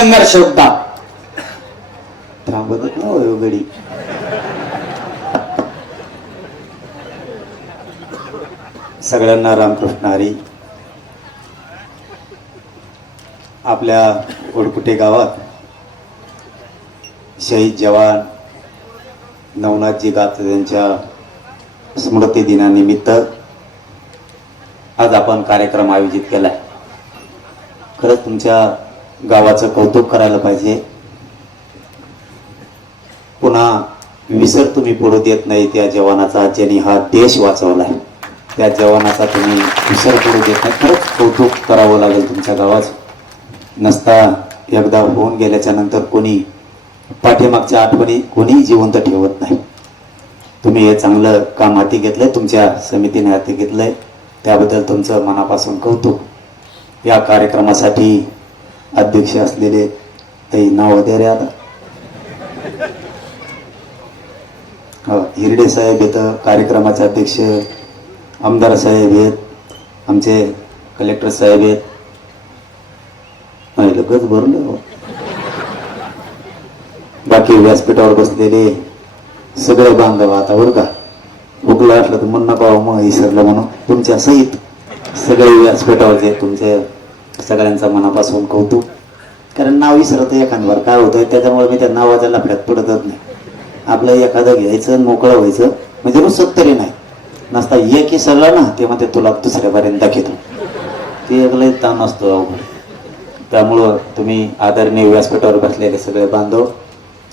संघर्ष होता. थांबत ना हो गडी. सगळ्यांना रामकृष्ण हरी. आपल्या ओडकुटे गावात शहीद जवान नवनाथजी गाते यांच्या स्मृती दिनानिमित्त आज आपण कार्यक्रम आयोजित केलाय. खरंच तुमच्या गावाचं कौतुक करायला पाहिजे. पुन्हा विसर तुम्ही पडू देत नाही त्या जवानाचा ज्यांनी हा देश वाचवलाय. त्या जवानाचा तुम्ही विसर पडू देत नाही. खरंच कौतुक करावं लागेल तुमच्या गावाचं. नसता एकदा होऊन गेल्याच्या नंतर कोणी पाठीमागच्या आठवणी कोणी जिवंत ठेवत नाही. तुम्ही हे चांगलं काम हाती घेतलंय, तुमच्या समितीने हाती घेतलंय, त्याबद्दल तुमचं मनापासून कौतुक. या कार्यक्रमासाठी अध्यक्ष असलेले काही नाव द्या रे आता. हिरडे साहेब येतं, कार्यक्रमाचे अध्यक्ष आमदार साहेब आहेत, आमचे कलेक्टर साहेब आहेत. लगच भरलं. बाकी व्यासपीठावर बसलेले सगळे बांधव आता बरं का. भुकलं असलं तर म्हण नका मग विसरलं म्हणून. तुमच्या सहित सगळे व्यासपीठावरचे तुमचे सगळ्यांचा मनापासून कौतुक. कारण नाव विसरत एखादवर काय होतंय त्याच्यामुळे मी त्या नावाच्या लफड्यात पडतच नाही. आपलं एखादं घ्यायचं आणि मोकळं व्हायचं म्हणजे रुसत तरी नाही. नसता एक सगळं ना ते म्हणते तुला दुसऱ्या पर्यंत दाखवतो. ते एकलंही ताण असतो अवघड. त्यामुळं तुम्ही आदरणीय व्यासपीठावर बसलेले सगळे बांधव,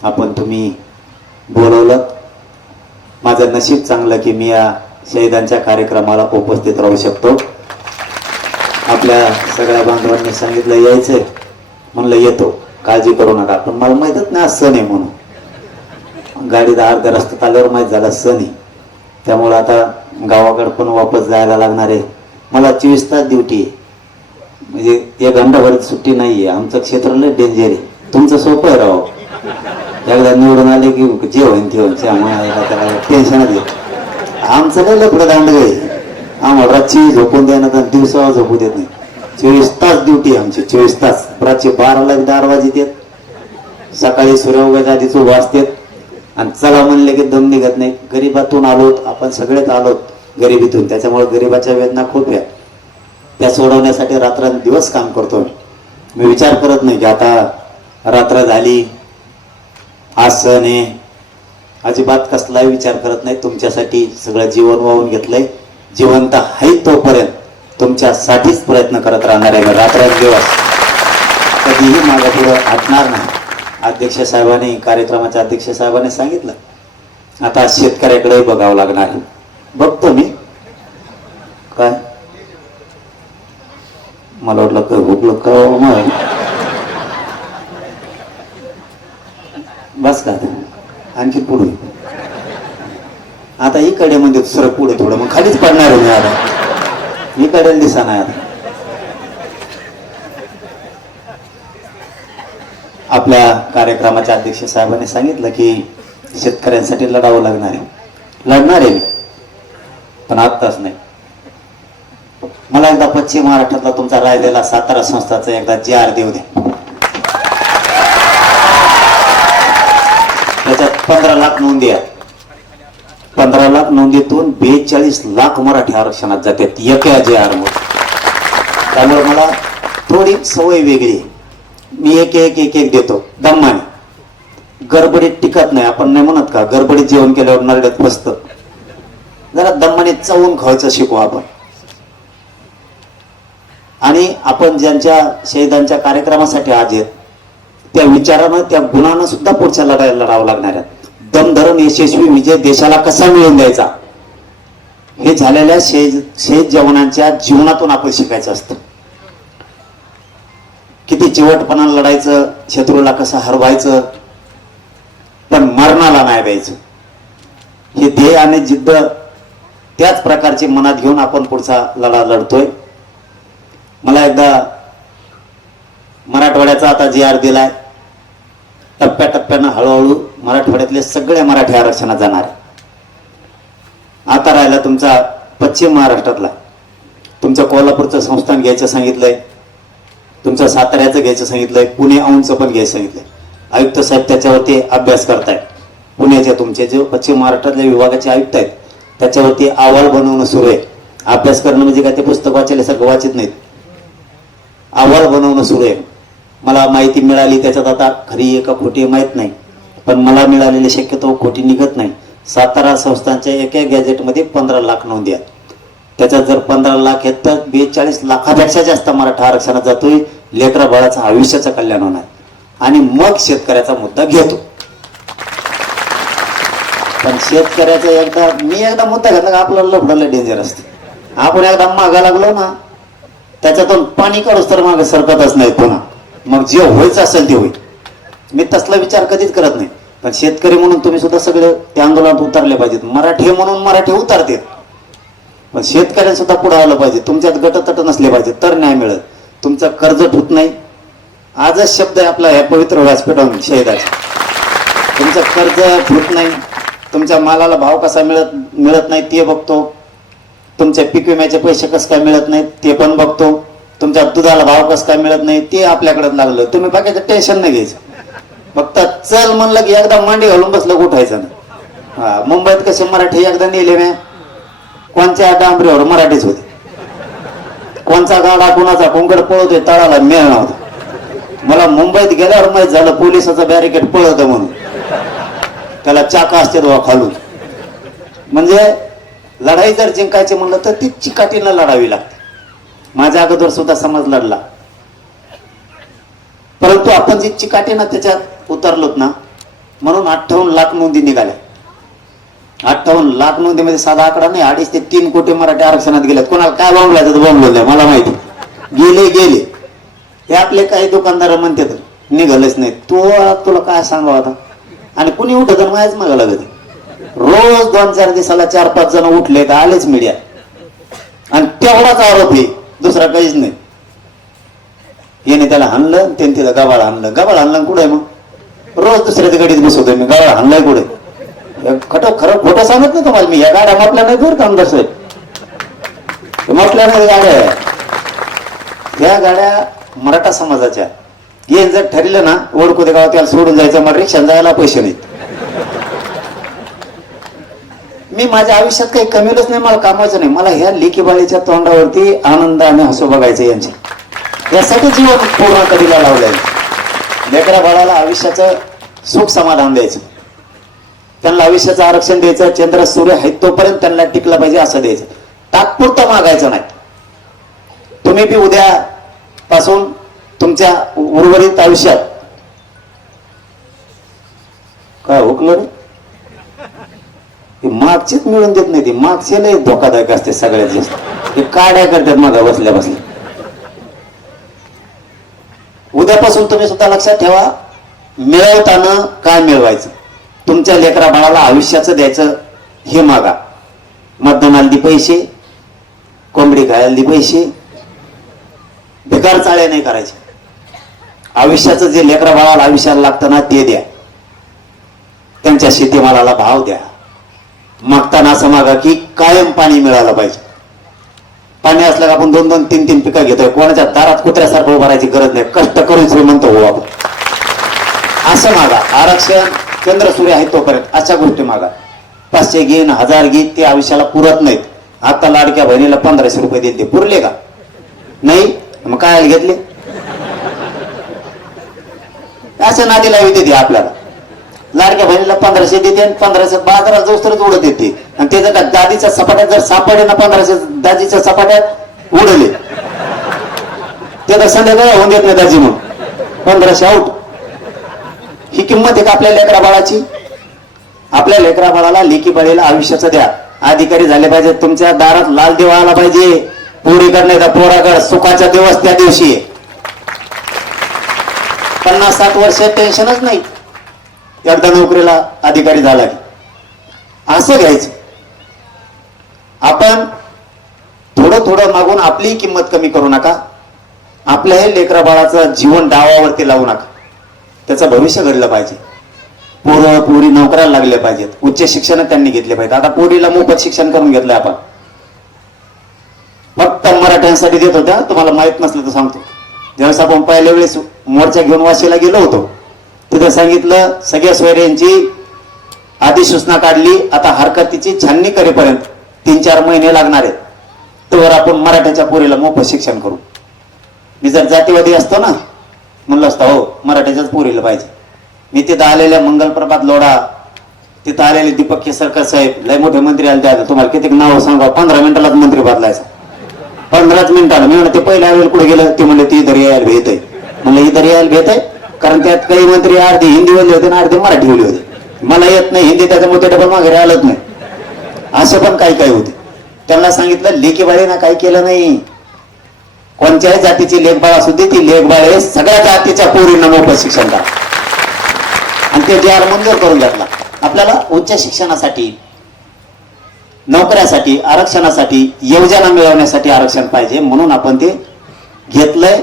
आपण तुम्ही बोलवलं. माझं नशीब चांगलं की मी या शहीदांच्या कार्यक्रमाला उपस्थित राहू शकतो. आपल्या सगळ्या बांधवांनी सांगितलं यायचंय, म्हणलं येतो, काळजी करू नका. पण मला माहीतच नाही आज सण आहे म्हणून. गाडीत अर्ध्या रस्त्यात आल्यावर माहीत झाला सण आहे. त्यामुळं आता गावाकडे पण वापस जायला लागणार आहे. मला 24 तास ड्युटी आहे, म्हणजे एक घंटाभरात सुट्टी नाहीये. आमचं क्षेत्र लय डेंजर आहे. तुमचं सोपं आहे राव. एकदा निवडून आले की जे होईन ते होईन, त्याला टेन्शनच येत. आमचं लय लपडं दांड आहे. आम्हाला रातची झोपून द्या तर दिवसावर झोपू देत नाही. 24 तास ड्युटी आहे आमची. 24 तास. रातची 12ला 4 वाजत येत, सकाळी सूर्योदयाच्या आधीच वाजतेत. आणि चला म्हणले की दम निघत नाही. गरिबातून आलोत आपण, सगळेच आलोत गरिबीतून. त्याच्यामुळे गरिबाच्या वेदना खूप आहेत. त्या सोडवण्यासाठी रात्रंदिवस काम करतो मी विचार करत नाही की आता रात्र झाली आज सण आहे. अजिबात कसलाही विचार करत नाही. तुमच्यासाठी सगळं जीवन वाहून घेतलंय. जिवंत आहे तोपर्यंत तुमच्यासाठीच प्रयत्न करत राहणार आहे. रात्रंदिवस कधीही माझ्या पुढं हटणार नाही. अध्यक्ष साहेबांनी, कार्यक्रमाच्या अध्यक्ष साहेबांनी सांगितलं आता शेतकऱ्याकडे बघावं लागणार. बघतो मी. काय मला वाटलं काय भूकलं का बस का आणखी पुढे. आता इकडे म्हणजे दुसरं पुढे थोडं मग खालीच पडणार आहे. आता इकडे दिसा नाही. आता आपल्या कार्यक्रमाच्या अध्यक्ष साहेबांनी सांगितलं की शेतकऱ्यांसाठी लढावं लागणार आहे. लढणार आहे पण आत्ताच नाही. मला एकदा पश्चिम महाराष्ट्रातला तुमचा राहिलेला सातारा संस्थाचा एकदा JR देऊ दे. त्याच्यात 15 लाख नोंदी आहेत. 15 लाख नोंदीतून 42 लाख मराठी आरक्षणात जातात एका JR मध्ये. त्यामुळे मला थोडी सवय वेगळी. मी एक देतो दम्माने. गडबडीत टिकत नाही. आपण नाही म्हणत का गडबडीत जेवण केल्यावर नरड्यात बसतं. जरा दम्माने चावून खायचं शिकू आपण. आणि आपण ज्यांच्या शहीदांच्या कार्यक्रमासाठी आज आहेत त्या विचारानं, त्या गुणानं सुद्धा पुढच्या लढाईला लढावं लागणार आहे. दमधरून यशस्वी विजय देशाला कसा मिळवून द्यायचा हे झालेल्या शहीद जवानांच्या जीवनातून आपण शिकायचं असतं. किती चिवटपणानं लढायचं, शत्रूला कसं हरवायचं, पण मरणाला नाही द्यायचं. हे ध्येय आणि जिद्द त्याच प्रकारची मनात घेऊन आपण पुढचा लढा लढतोय. मला एकदा मराठवाड्याचा आता JR दिलाय. टप्प्याटप्प्यानं हळूहळू मराठवाड्यातले सगळे मराठी आरक्षणात जाणार. आता राहिला तुमचा पश्चिम महाराष्ट्रातला. तुमच्या कोल्हापूरचं संस्थान घ्यायचं सांगितलंय. तुमचं साताऱ्याचं घ्यायचं सांगितलंय, पुणे औंधचं पण घ्यायचं सांगितलंय. आयुक्त साहेब त्याच्यावरती अभ्यास करतायत. पुण्याचे तुमचे जे पश्चिम महाराष्ट्रातल्या विभागाचे आयुक्त आहेत त्याच्यावरती अहवाल बनवणं सुरू आहे. अभ्यास करणं म्हणजे काय ते पुस्तक वाचल्यासारखं वाचित नाहीत, अहवाल बनवणं सुरू आहे. मला माहिती मिळाली, त्याच्यात आता खरी आहे का खोटी आहे माहीत नाही, पण मला मिळालेली शक्यतो खोटी निघत नाही. सातारा संस्थांच्या एका गॅजेटमध्ये 15 लाख नोंदी आहेत. त्याच्यात जर 15 लाख आहेत तर 42 लाखापेक्षा जास्त मराठा आरक्षणात जातोय. लेकरा बाळाचं आयुष्याचं कल्याण होणार आणि मग शेतकऱ्याचा मुद्दा घेतो. पण शेतकऱ्याचा मी एकदा मुद्दा घेतला का आपल्याला लफडाला डेंजर असते. आपण एकदा मागा लागलो ना त्याच्यातून पाणी काढूच तर मागे सरकतच नाही पुन्हा. मग जे व्हायचं असेल ते होईल. मी तसला विचार कधीच करत नाही. पण शेतकरी म्हणून तुम्ही सुद्धा सगळे त्या आंदोलनात उतरले पाहिजेत. मराठी म्हणून मराठी उतरते, पण शेतकऱ्यांना सुद्धा पुढे आलं पाहिजे. तुमच्यात गटतट नसले पाहिजे तर न्याय मिळत. तुमचं कर्ज होत नाही. आजच शब्द आहे आपला ह्या पवित्र व्यासपीठावरून शहीदाचा. तुमचं कर्ज होत नाही, तुमच्या मालाला भाव कसा मिळत नाही ते बघतो. तुमच्या पीक विम्याचे पैसे कसं काय मिळत नाहीत ते पण बघतो. तुमच्या दुधाला भाव कसं काय मिळत नाही ते आपल्याकडे लागलं. तुम्ही बाकीचं टेन्शन नाही घ्यायचं. फक्त चल म्हणलं की एकदा मांडी घालून बसलं उठायचं नाही. हा, मुंबईत कसे मराठी एकदा नेले मी, कोणत्या डांबरीवर मराठीच होते. कोणचा गाडा कोणाचा कोंकड पळवतोय तळाला मेळ नव्हता. मला मुंबईत गेल्यावर माहीत झालं पोलिसाचं बॅरिकेड पळवतं म्हणून. त्याला चाका असते दोघा खालून. म्हणजे लढाई जर जिंकायची म्हणलं तर ती चिकाटीनं लढावी लागते. माझ्या अगोदर सुद्धा समाज लढला, परंतु आपण जी चिकाटीनं त्याच्यात उतरलोत ना म्हणून 58 लाख नोंदी निघाल्या. 58 लाख नोंदीमध्ये साधा आकडा नाही, 2.5 ते 3 कोटी मराठी आरक्षणात गेल्यात. कोणाला काय बोंबलायचं बोंबलं नाही मला माहिती. गेले हे आपले काही दुकानदार म्हणतात निघालेच नाही. तुला काय सांगावं आता. आणि कुणी उठत माझ्याच मागा लागत. रोज 2-4 दिवसाला 4-5 जण उठले तर आलेच मीडिया. आणि तेवढाच आरोप आहे, दुसरा काहीच नाही. याने त्याला हाणलं, त्याने तिला गबाळ हाणलं कुठे मग रोज दुसऱ्याच्या गाडीत बसवतोय मी. गबाळ हाणलाय कुठे? खरं खोटं सांगत नाही तुम्हाला मी. या गाड्या मापल्या नाही बरं का आमदार साहेब, मापल्या नाही गाड्या. या गाड्या मराठा समाजाच्या. येईन जर ठरलं ना ओळखू गावात त्याला सोडून जायचं, मला रिक्षा जायला पैसे नाहीत. मी माझ्या आयुष्यात काही कमीलच नाही, मला कामाचं नाही. मला ह्या लेकीबाळीच्या तोंडावरती आनंद आणि हसू बघायचं यांचे. यासाठी जीवन पूर्ण कधीला लावलंय. लेकरा बाळाला आयुष्याचं सुख समाधान द्यायचं, त्यांना आयुष्याचं आरक्षण द्यायचं. चंद्र सूर्य आहेत तोपर्यंत त्यांना टिकलं पाहिजे असं द्यायचं. तात्पुरतं मागायचं नाही. तुम्ही बी उद्या पासून तुमच्या उर्वरित आयुष्यात काय हुकलं रे मागचेच मिळून देत नाही. ती मागचे लय धोकादायक असते सगळ्यात जास्त. ते काड्या करतात मागा बसल्या. उद्यापासून तुम्ही सुद्धा लक्षात ठेवा, मिळवताना काय मिळवायचं. तुमच्या लेकरा बाळाला आयुष्याचं द्यायचं हे मागा. मतदानाला दे पैसे, कोंबडी खायला दे पैसे, बेकार चाळे नाही करायचे. आयुष्याचं जे लेकरा बाळाला आयुष्याला लागतं ना ते द्या. त्यांच्या शेतीमालाला भाव द्या. मागताना असं मागा की कायम पाणी मिळालं पाहिजे. पाणी असलं का आपण 2-2, 3-3 पिकं घेतोय. कोणाच्या दारात कुत्र्यासारखं उभारायची गरज नाही. कष्ट करून श्रीमंत होऊ आपण असं मागा. आरक्षण चंद्र सूर्य आहे तोपर्यंत अशा गोष्टी मागा. 500 घेईन 1000 घेईन ते आयुष्याला पुरत नाहीत. आता लाडक्या बहिणीला 1500 रुपये देते, पुरले का? नाही. मग काय घेतले असं नादी लावी देते आपल्याला. लाडक्या बहिणीला 1500 देते आणि 1500 बाजारात जाऊस तरच उडत येते. आणि ते जर का दादीच्या सपाट्यात जर सापडले ना 1500 दादीच्या सपाट्यात उडले ते तर संध्याकाळी होऊन देत नाही दाजी म्हणून 1500 आउट. ही किंमत आहे का आपल्या लेकरा बाळाची? आपल्या लेकरा बाळाला लेकी बाळीला आयुष्याचं द्या. अधिकारी झाले पाहिजे. तुमच्या दारात लाल दिवा आला पाहिजे. पोरीकड नाही तर पोराकड सुखाचा दिवस त्या दिवशी. 50-60 वर्ष टेन्शनच नाही. एकदा नोकरीला अधिकारी झाला की असं घ्यायचं. आपण थोडं मागून आपली किंमत कमी करू नका. आपल्या हे लेकरा बाळाचं जीवन डावावरती लावू नका. त्याचं भविष्य घडलं पाहिजे. पोरं पोरी नोकऱ्याला लागले पाहिजेत. उच्च शिक्षण त्यांनी घेतले पाहिजे. आता पोरीला मोफत शिक्षण करून घेतलंय आपण. फक्त मराठ्यांसाठी देत होत्या. तुम्हाला माहित नसलं तर सांगतो. ज्यावेळेस आपण पहिल्या वेळेस मोर्चा घेऊन वाशीला गेलो होतो, तिथं सांगितलं सगळ्या सोयऱ्यांची अधिसूचना काढली, आता हरकतीची छाननी करेपर्यंत 3-4 महिने लागणार आहेत, तर आपण मराठ्याच्या पोरीला मोफत शिक्षण करू. मी जर जातीवादी असतो ना, म्हणलं असतं हो मराठ्याच्याच पोरीला पाहिजे. मी तिथं आलेल्या मंगलप्रभात लोढा, तिथं आलेले दीपक केसरकर साहेब, लय मोठे मंत्री आले त्याला, तुम्हाला किती नाव सांगा, 15 मिनिटालाच मंत्री बदलायचा, 15 मिनिटाला. मी म्हणते पहिले आवेल कुठे गेलं, ते म्हणले ती इधर यायला भेट आहे. म्हणलं इधर यायला भेट आहे, कारण त्यात काही मंत्री अर्धी हिंदी बोलले होते ना अर्धे मराठी बोलले होते. मला येत नाही हिंदी, त्याच्यामुळे डबल माघारी आलंच नाही. असं पण काही होते. त्यांना सांगितलं लेकीबाळीना काही केलं नाही, कोणत्याही जातीची लेखबाळ असू दे, ती लेखबाळ सगळ्या जातीच्या पोरींना मोफत शिक्षण करा. आणि ते जे मंजूर करून घेतला. आपल्याला उच्च शिक्षणासाठी, नोकऱ्यासाठी, आरक्षणासाठी, योजना मिळवण्यासाठी आरक्षण पाहिजे, म्हणून आपण ते घेतलंय.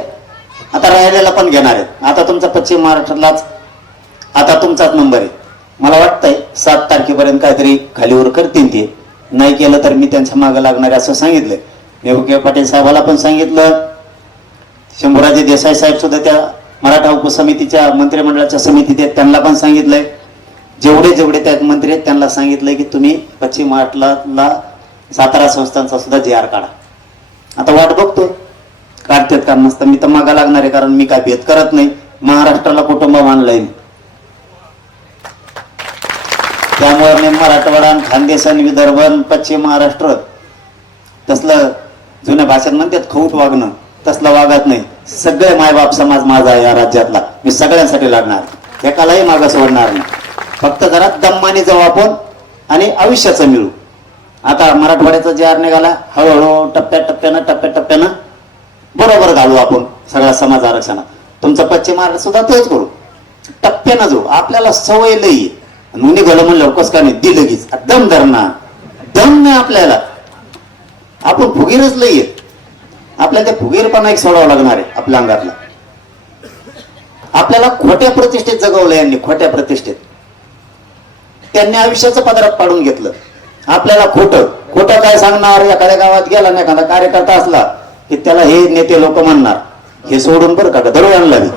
आता राहिलेला पण घेणार आहेत. आता तुमचा पश्चिम महाराष्ट्रातलाच आता तुमचाच नंबर आहे. मला वाटतंय 7 तारखेपर्यंत काहीतरी खालीवर करतील. ते नाही केलं तर मी त्यांच्या मागं लागणार आहे असं सांगितलंय. विखे पाटील साहेबाला पण सांगितलं, शंभूराजे देसाई साहेब सुद्धा त्या मराठा उपसमितीच्या मंत्रिमंडळाच्या समितीत आहेत, त्यांना पण सांगितलंय. जेवढे त्यात मंत्री आहेत त्यांना सांगितलंय की तुम्ही पश्चिम महाराष्ट्राला सातारा संस्थांचा सुद्धा JR काढा. आता वाट बघतोय काढतात का नसतं. मी तर मागा लागणार आहे, कारण मी काय भेद करत नाही. महाराष्ट्राला कुटुंब मानलंय, त्यामुळे मी मराठवाडा, खानदेशन, विदर्भ, पश्चिम महाराष्ट्र तसलं जुन्या भाषेत म्हणतात खौट वागणं, तसलं वागत नाही. सगळे मायबाप समाज माझा आहे या राज्यातला, मी सगळ्यांसाठी लढणार, एकालाही मागं सोडणार नाही. फक्त जरा दम्माने जाऊ आपण आणि आयुष्याचं मिळू. आता मराठवाड्याचा JR निघाला, हळूहळू टप्प्याटप्प्यानं बरोबर घालू आपण सगळा समाज आरक्षणात. तुमचं पश्चिम महाराष्ट्र सुद्धा तेच करू, टप्प्यानं जाऊ. आपल्याला सवय लई निघालं म्हणलं कस का नाही, दी लगेच दम धरणार, दम नाही आपल्याला, आपण फुगीरच लई आहेत. आपल्याला ते फुगीरपणा एक सोडावं लागणार आहे आपल्या अंगातला. आपल्याला खोट्या प्रतिष्ठेत जगवलं यांनी, खोट्या प्रतिष्ठेत त्यांनी आयुष्याचं पदरात पाडून घेतलं. आपल्याला खोटं काय सांगणार. एखाद्या गावात गेला ना एखादा कार्यकर्ता असला की त्याला हे नेते लोक म्हणणार, हे सोडून बरं का धरू आणला मी.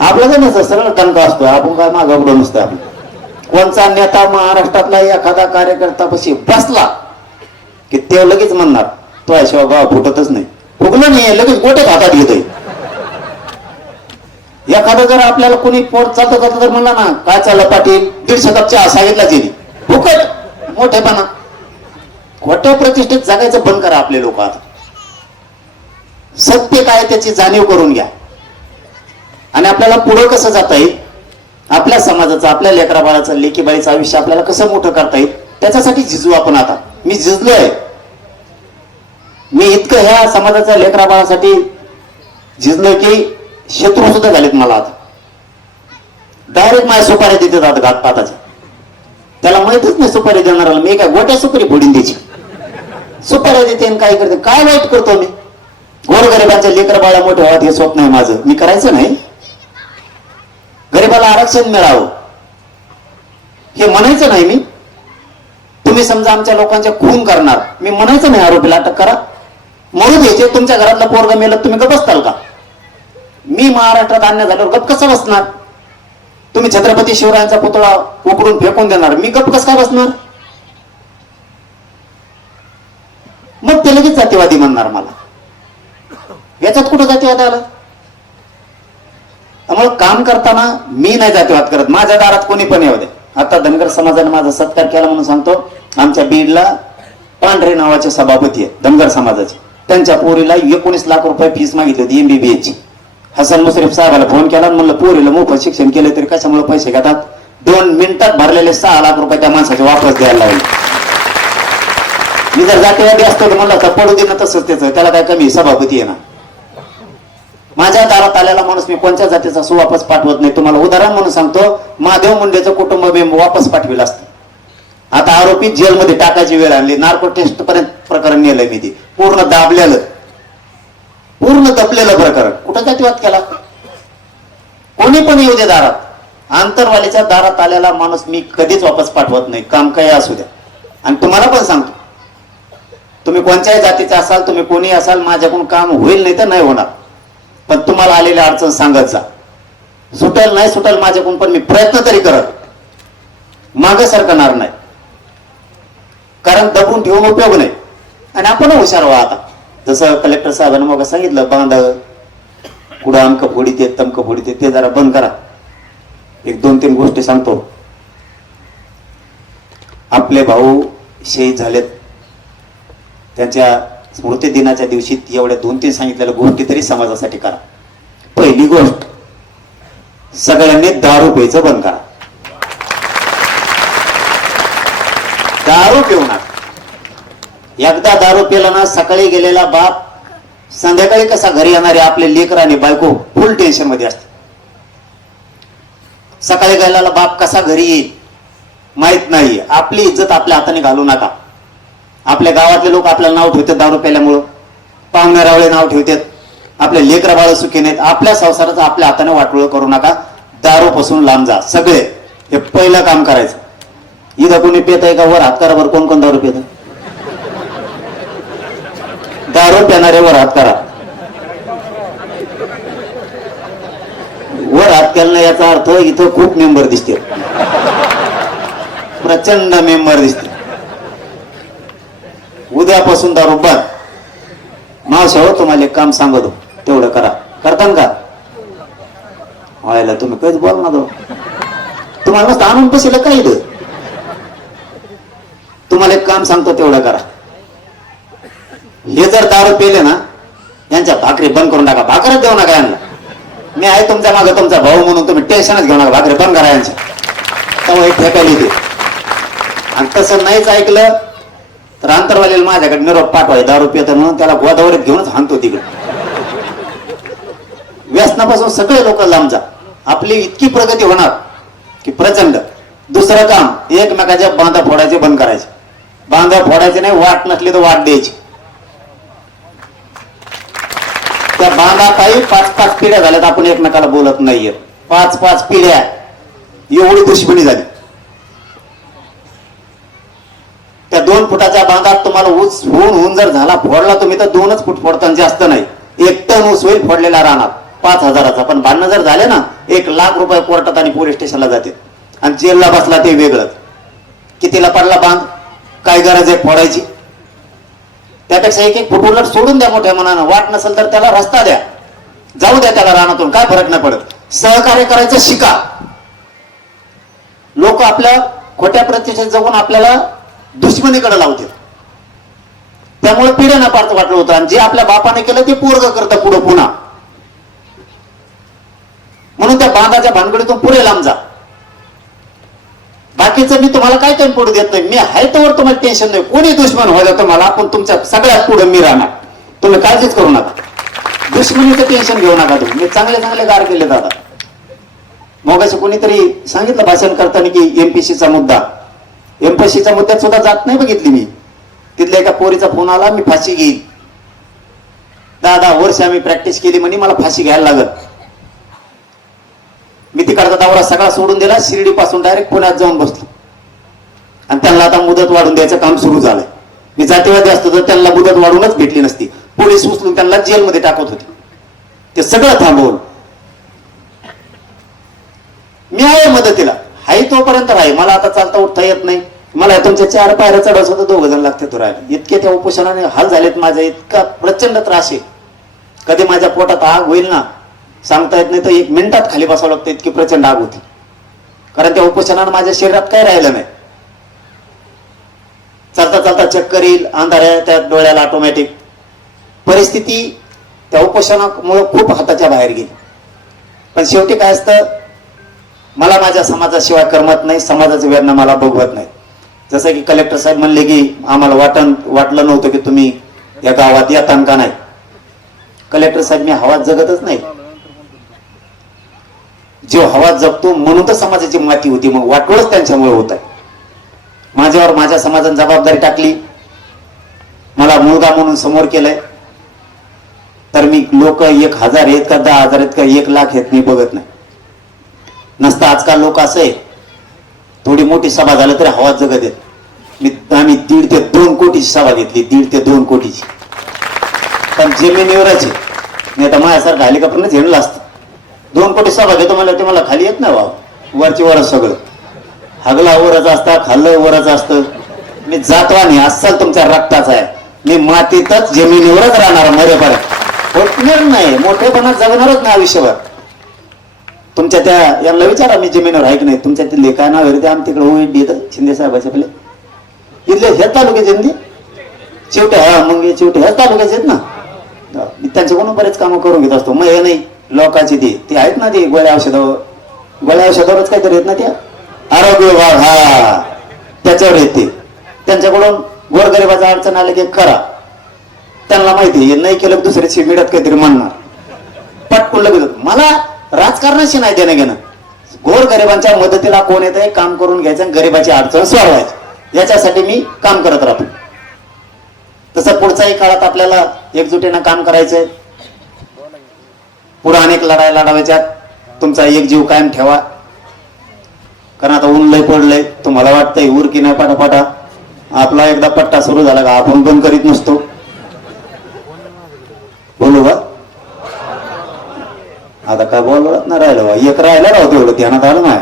आपलं तर नसतं, सरळ टणका असतो, आपण काय मागं उडून नसतं. आपण कोणचा नेता महाराष्ट्रातला एखादा कार्यकर्ता पशी बसला की ते लगेच म्हणणार तो याशिवाय गाव फुटतच नाही. फुगलं नाही लगेच गोटे हातात घेतोय. एखादं जर आपल्याला कोणी पोट चालतं तर म्हणला ना काय चाललं पाटील, 150 कप चहा सांगितला तिने, फुकट मोठेपणा. खोट्या प्रतिष्ठेत जगायचं बंद करा आपले लोक. आता सत्य काय त्याची जाणीव करून घ्या. आणि आपल्याला पुढे कसं जाता येईल, आपल्या समाजाचं, आपल्या लेकरा बाळाचं, लेकीबाळीचं आयुष्य आपल्याला कसं मोठं करता येईल, त्याच्यासाठी झिजू आपण. आता मी झिजलोय, मी इतकं ह्या समाजाच्या लेकरा बाळासाठी झिजलोय की शत्रू सुद्धा झालेत मला. आता डायरेक्ट माझ्या सुपारी देतात आता घातपाताच्या. त्याला माहितच नाही सुपारी देणाऱ्याला मी काय गोट्या सुपारी फोडून द्यायची. सुपारी देते आणि काय करते, काय वाईट करतो मी. गोरगरिबांच्या लेकर बाळा मोठे व्हावं हे स्वप्न आहे माझं, मी करायचं नाही. गरीबाला आरक्षण मिळावं हे म्हणायचं नाही मी. तुम्ही समजा आमच्या लोकांचे खून करणार, मी म्हणायचं नाही आरोपीला अटक करा, म्हणून द्यायचे. तुमच्या घरातला पोरगा मेलं तुम्ही गप बसताल का. मी महाराष्ट्रात अन्याय झाल्यावर गप कसं बसणार. तुम्ही छत्रपती शिवरायांचा पुतळा उकडून फेकून देणार, मी गप कसं काय बसणार. मग ते लगेच जातीवादी म्हणणार मला. याच्यात कुठं जातीवाद आला. त्यामुळे काम करताना मी नाही जातीवाद करत. माझ्या दारात कोणी पण येऊ दे. आता धनगर समाजाने माझा सत्कार केला म्हणून सांगतो. आमच्या बीडला पांढरे नावाचे सभापती आहेत धनगर समाजाचे, त्यांच्या पोरीला 19 लाख रुपये फीस मागितली होती MBBS ची. हसन मुश्रीफ साहेबाला फोन केला, म्हणलं पोरीला मोफत शिक्षण केलं तरी कशामुळे पैसे घेतात. 2 मिनिटात भरलेले 6 लाख रुपये त्या माणसाचे वापस द्यायला लागले. मी जर जातीवादी असतो तर म्हणलं तर पडू दे ना तसंच त्याचं, त्याला काय कमी, सभापती आहे ना. माझ्या दारात आलेला माणूस मी कोणत्या जातीचा सुवापस पाठवत नाही. तुम्हाला उदाहरण म्हणून सांगतो, महादेव मुंडेचं कुटुंब मी वापस पाठविलं असतं. आता आरोपी जेलमध्ये टाकायची वेळ आणली. नार्को टेस्ट पर्यंत प्रकरण नेलंय मी. ते पूर्ण दाबलेलं, पूर्ण दबलेलं प्रकरण. कुठं जातीवाद केला. कोणी पण येऊ दे दारात. आंतरवालीच्या दारात आलेला माणूस मी कधीच वापस पाठवत नाही, काम काही असू द्या. आणि तुम्हाला पण सांगतो, तुम्ही कोणत्याही जातीचे असाल, तुम्ही कोणी असाल, माझ्याकडून काम होईल नाही तर नाही होणार. पण तुम्हाला आलेल्या अडचण सांगत जा. सुटेल नाही सुटेल माझ्याकडून, पण मी प्रयत्न तरी करत मागे सरकणार नाही. कारण दबून ठेवून उपयोग नाही. आणि आपण हुशार व्हा. आता जसं कलेक्टर साहेबांनी मग सांगितलं, बांध कुठं अंक फोडीत येत तमक फोडीत येत, ते जरा बंद करा. एक 2-3 गोष्टी सांगतो. आपले भाऊ शहीद झालेत, त्यांच्या स्मृती दिनाच्या दिवशी एवढ्या 2-3 सांगितलेल्या गोष्टी तरी समाजासाठी करा. पहिली गोष्ट, सगळ्यांनी दारू प्यायचं बंद करा. दारू पिऊ नका. एकदा दारू पिला ना, सकाळी गेलेला बाप संध्याकाळी कसा घरी येणारे आपले लेकर आणि बायको फुल टेन्शन मध्ये असते. सकाळी गेलेला बाप कसा घरी येईल माहित नाही. आपली इज्जत आपल्या हाताने घालू नका. आपल्या गावातले लोक आपल्याला नाव ठेवतात दारू प्यायल्यामुळं, पाहुण्यारावळे नाव ठेवतात, आपले लेकरा बाळ सुखी नाहीत. आपल्या संसाराचं आपल्या हाताने वाटोळ करू नका. दारू पासून लांब जा सगळे. हे पहिलं काम करायचं. इथं कोणी पेत आहे का? वर हात करा बरं. कोण कोण दारू पित? दारू पिणारे वर हात करा. वर हात केला याचा अर्थ इथं खूप मेंबर दिसते, प्रचंड मेंबर दिसते. उद्यापासून दारू बंद. मावशी हो, तुम्हाला एक काम सांगतो, तेवढं करा. करता का? व्हायला तुम्ही काहीच बोल ना. तुम्हाला मस्त आणून बसेल काय इथं. तुम्हाला एक काम सांगतो, तेवढं करा. हे जर दारू पेले ना, यांच्या भाकरी बंद करून टाका. भाकरच देऊ नका यांना. मी आहे तुमच्या मागे, तुमचा भाऊ म्हणून तुम्ही टेन्शनच घेऊ नका. भाकरी बंद करा यांच्या. तेव्हा एक फेकायला येते. आणि तसं नाहीच ऐकलं तर अंतरवालेला माझ्याकडे निरोप पाठवाय. दारू पित म्हणून त्याला गोदावरीत घेऊनच हाणतो तिकडे. व्यसनापासून सगळे लोक लांब जा. आपली इतकी प्रगती होणार की प्रचंड. दुसरं काम, एकमेकाच्या बांधा फोडायचे बंद करायचे. बांधा फोडायचे नाही, वाट नसली तर वाट द्यायची. त्या बांधा काही 5-5 पिढ्या झाल्यात आपण एकमेकाला बोलत नाहीये. 5-5 पिढ्या एवढी दुश्मनी झाली. त्या 2 फुटाच्या बांधात तुम्हाला ऊस होऊन जर झाला फोडला तुम्ही तर 2च फूट फोडताना, जास्त नाही. 1 टन ऊस होईल फोडलेला राहणार 5,000चा. पण भांडणं जर झाले ना, 1 लाख रुपये कोर्टात आणि पोलीस स्टेशनला जाते. आणि जेलला बसला ते वेगळंच. कितीला पडला बांध, काय गरज आहे फोडायची? त्यापेक्षा 1-1 फूट उलट सोडून द्या मोठ्या मनानं. वाट नसेल तर त्याला रस्ता द्या, जाऊ द्या त्याला रानातून, काय फरक नाही पडत. सहकार्य करायचं शिका. लोक आपल्या खोट्या प्रतिष्ठेत जगून आपल्याला दुश्मनीकडे लावतात. त्यामुळे पिढ्यांना पार्थ वाटलं होतं. आणि जे आपल्या बापाने केलं ते पोरग करतं पुढं पुन्हा. म्हणून त्या बांधाच्या भानगडीतून पुढे लांब जा. बाकीचं मी तुम्हाला काय टाइम पडू देत नाही. मी आहे तर तुम्हाला टेन्शन नाही. कोणी दुश्मन व्हायला तुम्हाला, पण तुमच्या सगळ्यात पुढे मी राहणार. तुम्ही काळजीच करू नका. दुश्मनीचं टेन्शन घेऊ नका. तुम्ही मी चांगले चांगले गार केले दादा. मगाशी कोणीतरी सांगितलं भाषण करताना की एमपीसीचा मुद्दा. एमपीसीच्या मुद्द्यात सुद्धा जात नाही बघितली मी. तिथल्या एका पोरीचा फोन आला, मी फाशी घेईल. 10 वर्ष आम्ही प्रॅक्टिस केली म्हणे, मला फाशी घ्यायला लागत. मी तिकडचा दौरा सगळा सोडून दिला. शिर्डी पासून डायरेक्ट पुण्यात जाऊन बसलो. आणि त्यांना आता मुदत वाढून द्यायचं काम सुरू झालंय. मी जातीवादी असतो तर त्यांना मुदत वाढूनच भेटली नसती. पोलीस उचलून त्यांना जेलमध्ये टाकत होते. ते सगळं थांबवून मी आहे मदतीला. हाय तोपर्यंत राही. मला आता चालता उठता येत नाही. मला तुमच्या 4 पायऱ्या चढायचं होतं, 2 जण लागते तो राहायला. इतके त्या उपोषणाने हाल झालेत माझ्या. इतका प्रचंड त्रास आहे. कधी माझ्या पोटात आग होईल ना सांगता येत नाही. तर 1 मिनिटात खाली बसावं लागतं, इतकी प्रचंड आग होती. कारण त्या उपोषणानं माझ्या शरीरात काय राहिलं नाही. चालता चालता चक्कर येईल, अंधाऱ्या त्या डोळ्याला ऑटोमॅटिक. परिस्थिती त्या उपोषणामुळे खूप हाताच्या बाहेर गेली. पण शेवटी काय असतं, मला माझ्या समाजाशिवाय करमत नाही. समाजाची वेदना मला बघवत नाही. जसं की कलेक्टर साहेब म्हणले की आम्हाला वाटलं नव्हतं की तुम्ही या गावात येतान का नाही. कलेक्टर साहेब, मी हवात जगतच नाही. जो हवात जगतो म्हणून तर समाजाची माती होती. मग वाटोळच त्यांच्यामुळे होत आहे. माझ्यावर माझ्या समाजाने जबाबदारी टाकली. मला मुलगा म्हणून समोर केलंय. तर मी लोक 1,000 आहेत का 10,000 आहेत का 1,00,000 आहेत मी बघत नाही. नसतं आजकाल लोक असं आहे, थोडी मोठी सभा झालं तरी हवात जगत आहेत. आम्ही 1.5 ते 2 कोटीची सभा घेतली. 1.5 ते 2 कोटीची. पण जमिनीवरच आहे. नाही तर माझ्यासारखं हेलिकॉप्टरनेच झेंडलं असतं. 2 कोटी सभा घेतो म्हणलं ते मला खाली येत नाही बाबा, वरची वरच सगळं. हगला वरच असता, खाल्लं वरच असतं. मी जातवा नाही, अस्सल तुमच्या रक्ताचा आहे. मी मातीतच जमिनीवरच राहणार मरेपर्यंत. होणार नाही, मोठेपणा जगणारच नाही आयुष्यभर. तुमच्या त्या यांना विचारा मी जमिनीवर आहे की नाही. तुमच्या तिथले काय नाव आहे ते आम तिकडे ओळी येतं शिंदे साहेबाच्या आपले इथले हे तालुक्याचे हिंदी चिवटे. हा मग हे चिवटे ह्याच तालुक्याचे आहेत ना. मी त्यांच्याकडून बरेच कामं करून घेत असतो. मग हे नाही लोकांची ती आहेत ना, ती गोळ्या औषधावरच काहीतरी येत ना त्या आरोग्य विभाग, हा त्याच्यावर येते. त्यांच्याकडून गोरगरिबाचा अडचण आलं की करा. त्यांना माहिती हे नाही केलं दुसऱ्याची मिळत काहीतरी म्हणणार, पटकून लगेच. मला राजकारणाशी नाही देणं घेणं. गोरगरिबांच्या मदतीला कोण येतंय काम करून घ्यायचं, गरीबाची अडचण सोडवायची, याच्यासाठी मी काम करत राहतो. तसं पुढच्याही काळात आपल्याला एकजुटीनं काम करायचंय. पुढे अनेक लढाई लढावायच्यात. तुमचा एक जीव कायम ठेवा. कारण आता ऊन लय पडलंय, तुम्हाला वाटतंय उर की नाही पाठापाठा. आपला एकदा पट्टा सुरू झाला का आपण पण करीत नसतो. बोलू का आता काय बोलत नाही राहिलं. एक राहिला राहतो एवढं ध्यानात आलं नाही.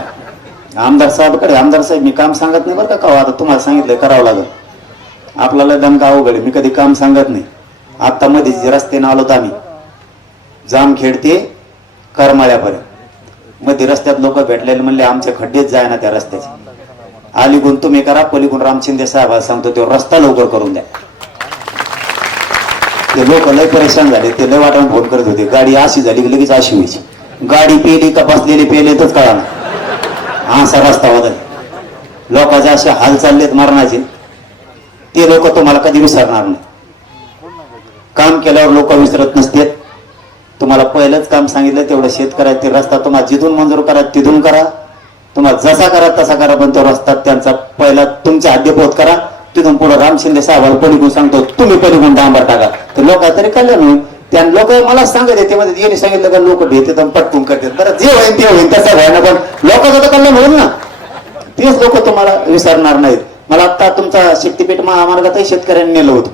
आमदार साहेबकडे, आमदार साहेब मी काम सांगत नाही बरं का. आता तुम्हाला सांगितलंय करावं लागेल. आपल्याला दणका अवघड. मी कधी काम सांगत नाही. आता मध्ये रस्त्याने आलो तर आम्ही जामखेड ते करमाळ्यापर्यंत मध्ये रस्त्यात लोक भेटलेले म्हणले आमचे खड्डेच जाय ना त्या रस्त्याचे. अलीकून तुम्ही करा, पलीकून राम शिंदे साहेबाला सांगतो तो रस्ता लवकर करून द्या. ते लोक लय परेशान झाले. ते लय वाटून फोन करत होते. गाडी अशी झाली की लगेच अशी व्हायची. गाडी पेली का बसलेली पेलेतच कळा ना. असा रस्ता होता. लोकांचे असे हाल चाललेत मरणाचे. ते लोक तुम्हाला कधी विसरणार नाही. काम केल्यावर लोक विसरत नसतात. तुम्हाला पहिलंच काम सांगितलं तेवढं शेतकऱ्यात ते रस्ता तुम्हाला जिथून मंजूर करा तिथून करा. तुम्हाला जसा करा तसा करा, पण तो रस्ता त्यांचा पहिला तुमच्या हद्दीपोत करा. तिथून पुढे राम शिंदे साहेबाला पलीकडून सांगतो तुम्ही पलीकडून डांबर टाका. तर लोक तरी कळलं नाही. त्या लोक मला सांगत येते मध्ये यांनी सांगितलं का लोक भेटतात आणि पटकून करतात. बरं जे होईल ते होईल तसं व्हायला, पण लोकांचं तर कळलं होईल ना. तेच लोक तुम्हाला विसरणार नाहीत. मला आता तुमचा शक्तीपीठ महामार्गातही शेतकऱ्यांनी नेलं होतं.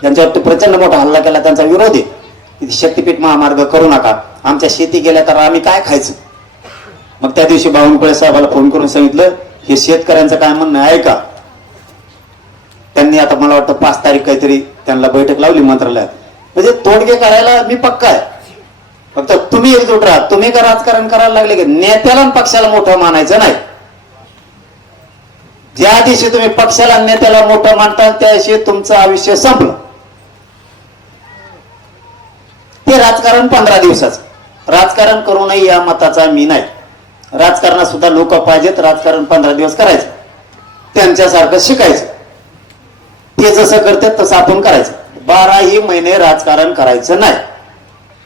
त्यांच्यावरती प्रचंड मोठा हल्ला केला, त्यांचा विरोध आहे. शक्तीपीठ महामार्ग करू नका, आमच्या शेती गेल्या तर आम्ही काय खायचं. मग त्या दिवशी बावनकुळे साहेबाला फोन करून सांगितलं हे शेतकऱ्यांचं काय म्हणणं आहे का. त्यांनी आता मला वाटतं 5 तारीख काहीतरी त्यांना बैठक लावली मंत्रालयात. म्हणजे तोडगे करायला मी पक्का आहे. फक्त तुम्ही एकजूट राहा. तुम्ही का राजकारण करायला लागले की नेत्याला आणि पक्षाला मोठं मानायचं नाही. ज्या दिवशी तुम्ही पक्षाला नेत्याला मोठं मानता त्या दिवशी तुमचं आयुष्य संपलं. ते राजकारण 15 दिवसाचं. राजकारण करू नये या मताचा मी नाही. राजकारणात सुद्धा लोक पाहिजेत. राजकारण 15 दिवस करायचं, त्यांच्यासारखं शिकायचं. ते जसं करतात तसं आपण करायचं. 12ही महिने राजकारण करायचं नाही.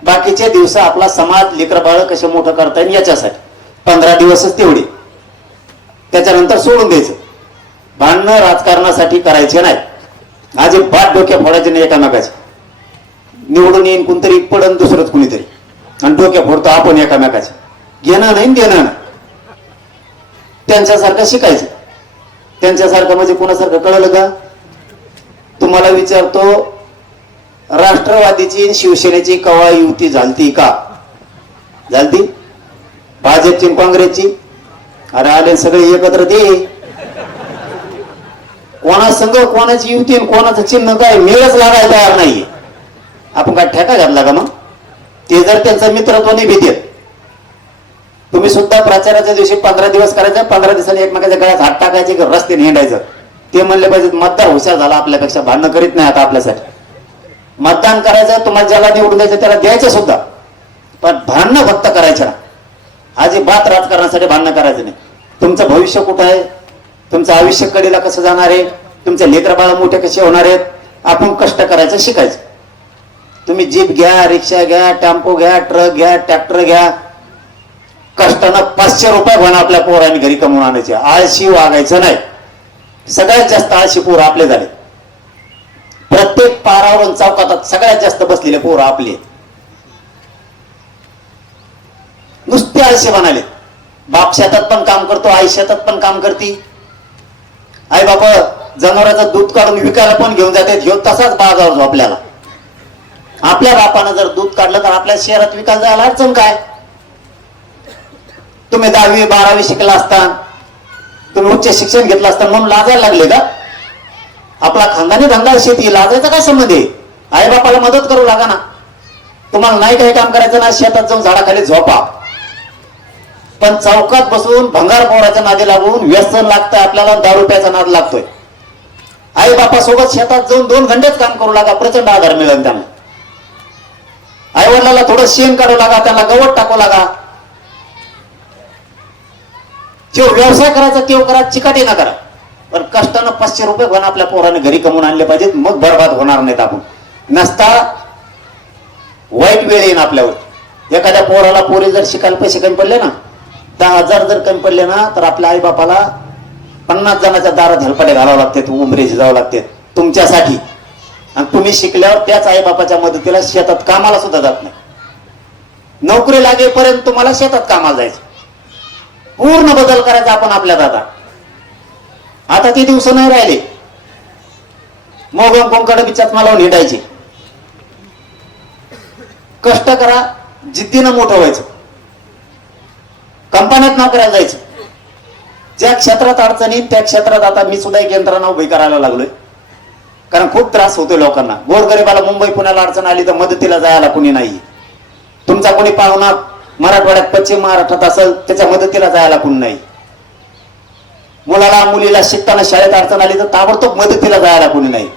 बाकीचे दिवस आपला समाज लेकर बाळ कसे मोठं करता येईल याच्यासाठी 15 दिवसच तेवढे. त्याच्यानंतर सोडून द्यायचं. भांडणं राजकारणासाठी करायचे नाही. अजिबात डोक्या फोडायचे नाही एकामेकाचे. निवडून येईन कोणतरी पडन दुसरंच कुणीतरी आणि डोक्या फोडतो आपण एकामेकाचे. घेणं नाही देणं नाही. त्यांच्यासारखं शिकायचं. त्यांच्यासारखं म्हणजे कोणासारखं कळलं का. तुम्हाला विचारतो राष्ट्रवादीची शिवसेनेची कवा युती झालती का. झालती. भाजपची काँग्रेसची अरे आले सगळे एकत्र. ते कोणा संघ कोणाची युती कोणाचं चिन्ह काय मेळच लागायला तयार नाहीये. आपण काय ठेका घातला का. मग ते जर त्यांचा मित्रत्व निभेदेत. तुम्ही सुद्धा प्रचाराच्या दिवशी 15 दिवस करायचं. 15 दिवसांनी एकमेकाच्या गळ्यात हात टाकायचे की रस्त्याने हिंडायचं. ते म्हणले पाहिजे मतदार हुशार झाला आपल्यापेक्षा, भांडणं करीत नाही आता आपल्यासाठी. मतदान करायचं, तुम्हाला ज्याला निवडून द्यायचं त्याला द्यायचं सुद्धा, पण भांडणं फक्त करायचं ना. अजिबात राजकारणासाठी भांडणं करायचं नाही. तुमचं भविष्य कुठं आहे, तुमचं आयुष्य कडेला कसं जाणार आहे, तुमचे लेकर बाळ मोठे कसे होणार आहेत. आपण कष्ट करायचं शिकायचं. तुम्ही जीप घ्या, रिक्षा घ्या, टेम्पो घ्या, ट्रक घ्या, ट्रॅक्टर घ्या. कष्टानं 500 रुपये म्हणा आपल्या पोरांनी घरी कमवून आणायचे. आळशी वागायचं नाही. सगळ्यात जास्त आळशी पोरं आपले झाले. प्रत्येक पारावरून चौकात सगळ्यात जास्त बसलेले पोरं आपले. नुसते आळशी बनाले. बाप शेतात पण काम करतो, आई शेतात पण काम करती. आई बाबा जनावरांचं दूध काढून विकायला पण घेऊन जातात. ह्यो तसाच बाजावर झोपल्याला. आपल्या बापानं जर दूध काढलं तर आपल्या शहरात विकास जायला अडचण काय? तुम्ही 10वी 12वी शिकला असता, तुम्ही उच्च शिक्षण घेतलं असता म्हणून लाजायला लागले का? आपला खानदानी धंदा शेती, लाजायचा काय संबंध आहे? आई बापाला मदत करू लागा ना. तुम्हाला नाही काही काम करायचं ना, शेतात जाऊन झाडाखाली झोपा. पण चौकात बसून भंगार पोराच्या नादी लागून व्यसन लागतंय आपल्याला, दारू प्यायचा नाद लागतोय. आई बापासोबत शेतात जाऊन 2 घंटेच काम करू लागा, प्रचंड आधार मिळेल त्यांना. आई वडिलांना थोडं शेण काढू लागा, त्यांना गवत टाकू लागा. जो व्यवसाय करायचा तेव करा, चिकाटी ना करा, पण कष्टानं 500 रुपये पण आपल्या पोराने घरी कमवून आणले पाहिजेत, मग बरबाद होणार नाहीत आपण. नसता वाईट वेळ येईन आपल्यावर. एखाद्या पोराला पोरी जर शिकायला पैसे कमी पडले ना, 10,000 जर कमी पडले ना, तर आपल्या आई बापाला 50 जणांच्या दारात हेलपाटे घालावं लागते, उंबरेचे जावं लागते तुमच्यासाठी. आणि तुम्ही शिकल्यावर त्याच आई बापाच्या मदतीला शेतात कामाला सुद्धा जात नाही. नोकरी लागेपर्यंत तुम्हाला शेतात कामाला जायचं. पूर्ण बदल करायचा आपण आपल्या दादा. आता ते दिवस नाही राहिले. मोगम कोंकडे बिचात मला हिंडायचे. कष्ट करा, जिद्दीनं मोठं व्हायचं, कंपन्यात नोकऱ्याला जायचं. ज्या क्षेत्रात अडचणी त्या क्षेत्रात आता मी सुद्धा एक यंत्रणा उभी करायला लागलोय, कारण खूप त्रास होतोय लोकांना. गोरगरिबाला मुंबई पुण्याला अडचण आली तर मदतीला जायला कुणी नाही. तुमचा कोणी पाहुणा मराठवाड्यात पश्चिम महाराष्ट्रात असेल, त्याच्या मदतीला जायला कोणी नाही. मुलाला मुलीला शिकताना शाळेत अडचण आली तर ताबडतोब मदतीला जायला कोणी नाही.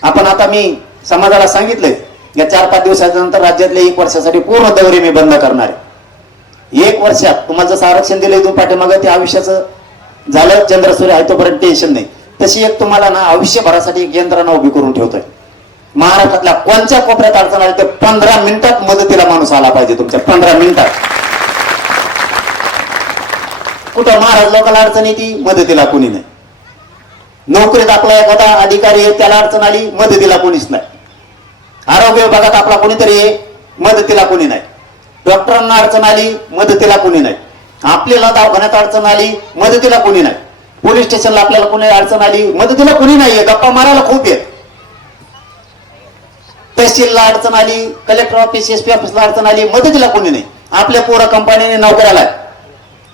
आपण आता मी समाजाला सांगितलंय, या 4-5 दिवसाच्या नंतर राज्यातल्या 1 वर्षासाठी पूर्ण दौरे मी बंद करणार आहे. 1 वर्षात तुम्हाला जसं आरक्षण दिलं इथून पाठीमागं ते आयुष्याचं झालं, चंद्रसूर्य आहे तोपर्यंत टेन्शन नाही, तशी एक तुम्हाला ना आयुष्यभरासाठी एक यंत्रणा उभी करून ठेवतोय. महाराष्ट्रातल्या कोणत्या कोपऱ्यात अडचण आली तर 15 मिनिटात मदतीला माणूस आला पाहिजे तुमच्या. 15 मिनिटात. कुठं महाराज लोकांना अडचण येते, मदतीला कोणी नाही. नोकरीत आपला एखादा अधिकारी आहे, त्याला अडचण आली, मदतीला कोणीच नाही. आरोग्य विभागात आपला कोणीतरी आहे, मदतीला कोणी नाही. डॉक्टरांना अडचण आली, मदतीला कोणी नाही. आपल्याला दवाखान्यात अडचण आली, मदतीला कोणी नाही. पोलीस स्टेशनला आपल्याला कोणी अडचण आली, मदतीला कोणी नाहीये. गप्पा मारायला खूप आहेत. तहसीलला अडचण आली, कलेक्टर ऑफिस एसपी ऑफिसला अडचण आली, मदतीला कोणी नाही. आपल्या पोरं कंपनीने नोकऱ्याला,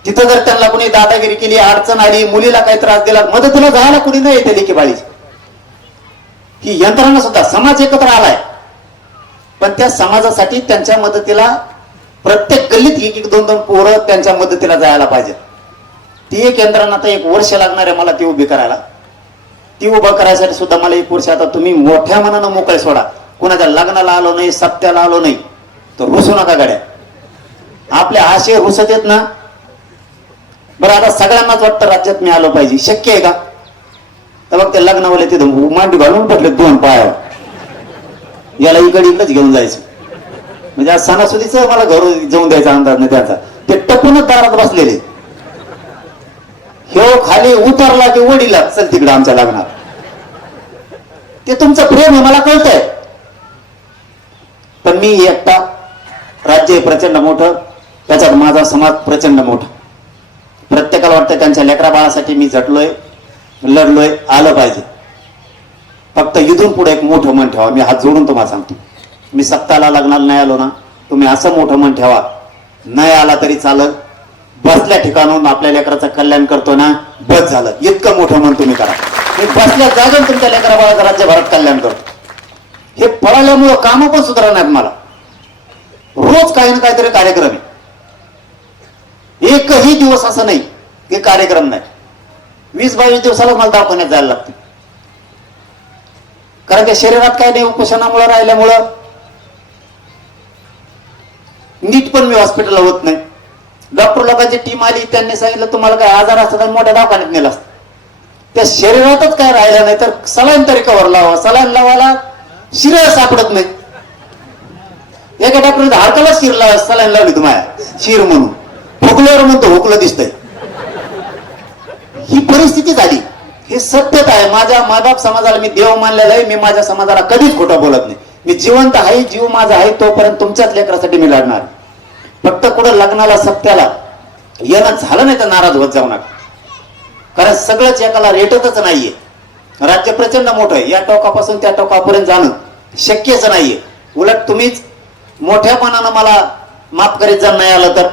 तिथं जर त्यांना कोणी दादागिरी केली, अडचण आली, मुलीला काही त्रास दिला, मदतीला जायला कोणी नाही येते लेकी बाळी. ही यंत्रणा सुद्धा समाज एकत्र आलाय, पण त्या समाजासाठी त्यांच्या मदतीला प्रत्येक गल्लीत 1-1, 2-2 पोरं त्यांच्या मदतीला जायला पाहिजे. ती एक यंत्रणा आता 1 वर्ष लागणार आहे मला ती उभी करायला. ती उभं करायसाठी सुद्धा मला 1 वर्ष. आता तुम्ही मोठ्या मनानं मोकळे सोडा. कुणाच्या लग्नाला आलो नाही, सप्त्याला आलो नाही तर रुसू नका गाड्या. आपल्या आशय रुसत येत ना. बरं, आता सगळ्यांनाच वाटतं राज्यात मी आलो पाहिजे, शक्य आहे का? तर बघ ते लग्नावाले तिथं मांडी घालून पडले 2 पायावर, याला इकडेच घेऊन जायचं. म्हणजे आज सणासुदीच मला घर जाऊन द्यायचा अंदाज नाही त्यांचा. ते टपूनच दारात बसलेले. ह्यो खाली उतरला की वडीला चल तिकडे आमच्या लग्नात. ते तुमचं प्रेम आहे मला कळतंय, पण मी एकटा. राज्य प्रचंड मोठं, त्याच्यात माझा समाज प्रचंड मोठा. प्रत्येकाला वाटतं त्यांच्या लेकरा बाळासाठी मी झटलोय, लढलोय, आलं पाहिजे. फक्त इथून पुढे एक मोठं मन ठेवा. मी हात जोडून तुम्हाला सांगतो, मी सप्ताहाला लग्नाला नाही आलो ना, तुम्ही असं मोठं मन ठेवा, नाही आला तरी चालत, बसल्या ठिकाणून आपल्या लेकराचं कल्याण करतो ना, बस झालं. इतकं मोठं मन तुम्ही करा. मी बसल्या जागेवर तुमच्या लेकरा बाळाचं राज्यभरात कल्याण करतो. हे पळाल्यामुळं कामं पण सुधारणार नाहीत मला. रोज काही ना काहीतरी कार्यक्रम आहे. एकही दिवस असं नाही की कार्यक्रम नाही. 20-22 दिवसाला मला दवाखान्यात जायला लागते, कारण त्या शरीरात काही नाही, उपोषणामुळे राहिल्यामुळं नीट पण मी हॉस्पिटलला होत नाही. डॉक्टर लोकांची टीम आली, त्यांनी सांगितलं तुम्हाला काय आजार असतं तर मोठ्या दवाखान्यात नेलं असतं. त्या शरीरातच काय राहिलं नाही तर सलाईन तरी कवर लावा. सलाईन लावायला शिर सापडत नाही. एका डॉक्टरने हाताला शिर लावा, सलाईन लावली तुम्हाला शिर म्हणून, हुकल्यावर म्हणतो हुकलं दिसतंय. ही परिस्थिती झाली. हे सत्यता आहे. माझ्या मायबाप समाजाला मी देव मानलेला आहे. मी माझ्या समाजाला कधीच खोटं बोलत नाही. मी जिवंत आहे, जीव माझा आहे तोपर्यंत तुमच्याच लेकरासाठी मी लढणार. फक्त कुठं लग्नाला सप्त्याला येणं झालं नाही तर नाराज होत जाऊ नका, कारण सगळंच एकाला रेटतच नाहीये. राज्य प्रचंड मोठं आहे. या टोकापासून त्या टोकापर्यंत जाणं शक्यच नाहीये. उलट तुम्हीच मोठ्यापणानं मला माफ करीत जर नाही आलं तर